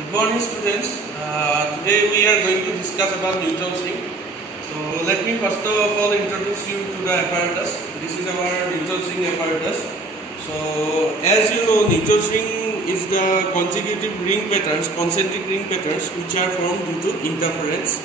Good morning, students. Today we are going to discuss about Newton's ring. So let me first of all introduce you to the apparatus. This is our Newton's ring apparatus. So as you know, Newton's ring is the consecutive ring patterns, concentric ring patterns which are formed due to interference.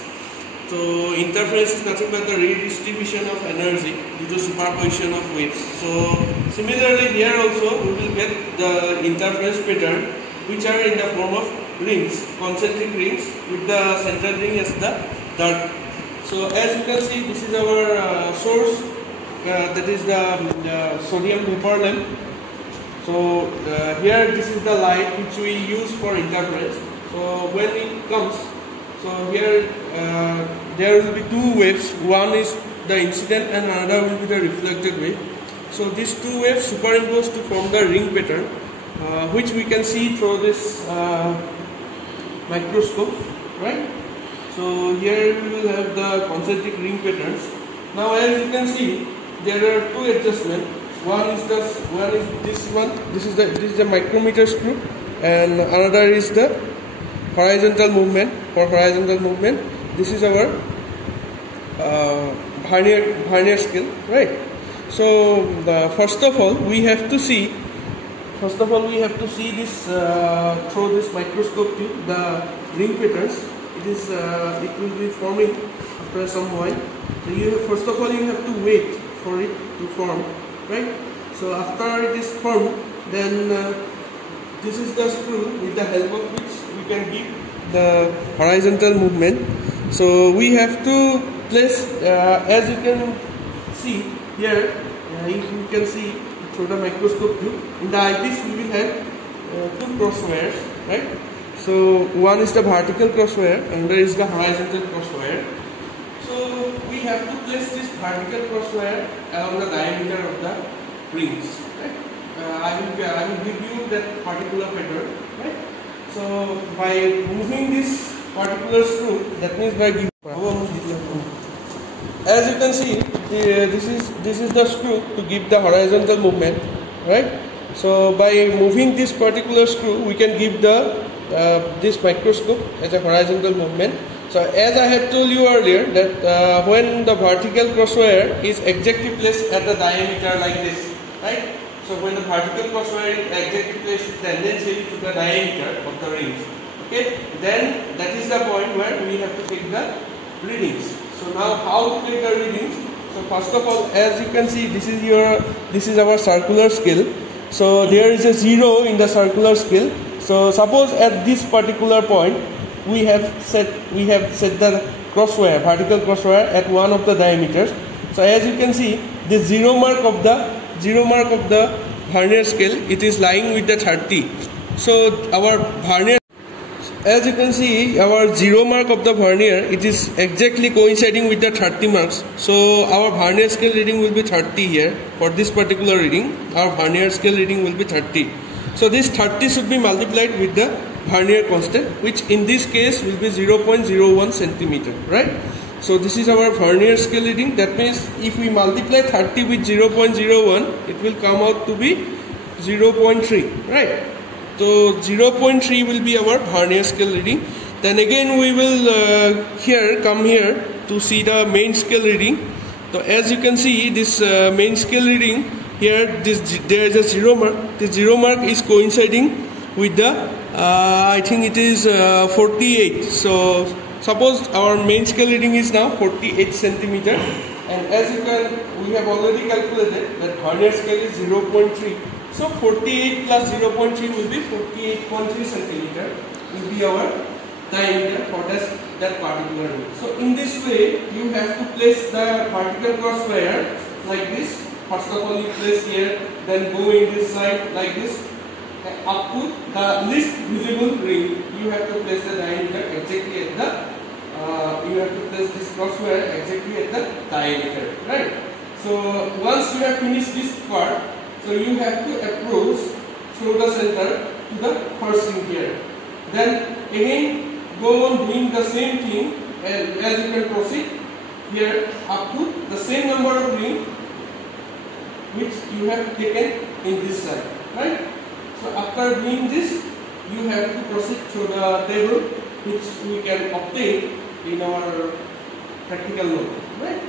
So interference is nothing but the redistribution of energy due to superposition of waves. So similarly here also we will get the interference pattern which are in the form of rings, concentric rings with the central ring as the dart. So as you can see, this is our source, that is the sodium vapor lamp. So here this is the light which we use for interference. So when it comes, so here there will be two waves. One is the incident and another will be the reflected wave. So these two waves superimpose to form the ring pattern, which we can see through this microscope, right? So here we will have the concentric ring patterns. Now as you can see, there are two adjustments. One is this one. This is the micrometer screw, and another is the horizontal movement. For horizontal movement, this is our vernier scale, right? So first of all we have to see this through this microscope tube, the ring patterns. It will be forming after some while. So first of all you have to wait for it to form, right? So after it is formed, then this is the screw with the help of which we can give the horizontal movement. So we have to place, as you can see here, if you can see through the microscope tube, in the eyepiece we will have two cross wires, right? So one is the vertical cross wire and there is the horizontal cross wire. So we have to place this vertical cross wire along the diameter of the rings, right? I will give you that particular pattern, right? So by moving this particular screw, that means by giving, as you can see, this is the screw to give the horizontal movement, right? So by moving this particular screw, we can give the this microscope as a horizontal movement. So as I have told you earlier that when the vertical crosswire is exactly placed at the diameter like this, right? So when the vertical crosswire is exactly placed tangentially to the diameter of the rings, okay, then that is the point where we have to take the readings. So now how to take the readings? So first of all, as you can see, this is our circular scale. So there is a 0 in the circular scale. So suppose at this particular point we have set the crosswire, vertical crosswire at one of the diameters. So as you can see, the zero mark of the vernier scale, it is lying with the 30. So our vernier, as you can see, our 0 mark of the vernier, it is exactly coinciding with the 30 marks. So our vernier scale reading will be 30 here. For this particular reading, our vernier scale reading will be 30. So this 30 should be multiplied with the vernier constant, which in this case will be 0.01 centimeter, right? So this is our vernier scale reading. That means if we multiply 30 with 0.01, it will come out to be 0.3, right? So 0.3 will be our vernier scale reading. Then again we will come here to see the main scale reading. So as you can see, this main scale reading here, there is a 0 mark. The 0 mark is coinciding with the I think it is 48. So suppose our main scale reading is now 48 centimeter, and as we have already calculated that vernier scale is 0.3. So 48 plus 0.3 will be 48.3 centimeter will be our diameter for that particular ring. So in this way, you have to place the vertical cross wire like this. First of all, you place here, then go in this side like this, up to the least visible ring. You have to place the diameter exactly at the. You have to place this cross wire exactly at the diameter, right? So once you have finished this part, so you have to approach through the center to the first ring here. Then again go on doing the same thing, and as you can proceed here up to the same number of rings which you have taken in this side, right? So after doing this, you have to proceed through the table which we can obtain in our practical note, right?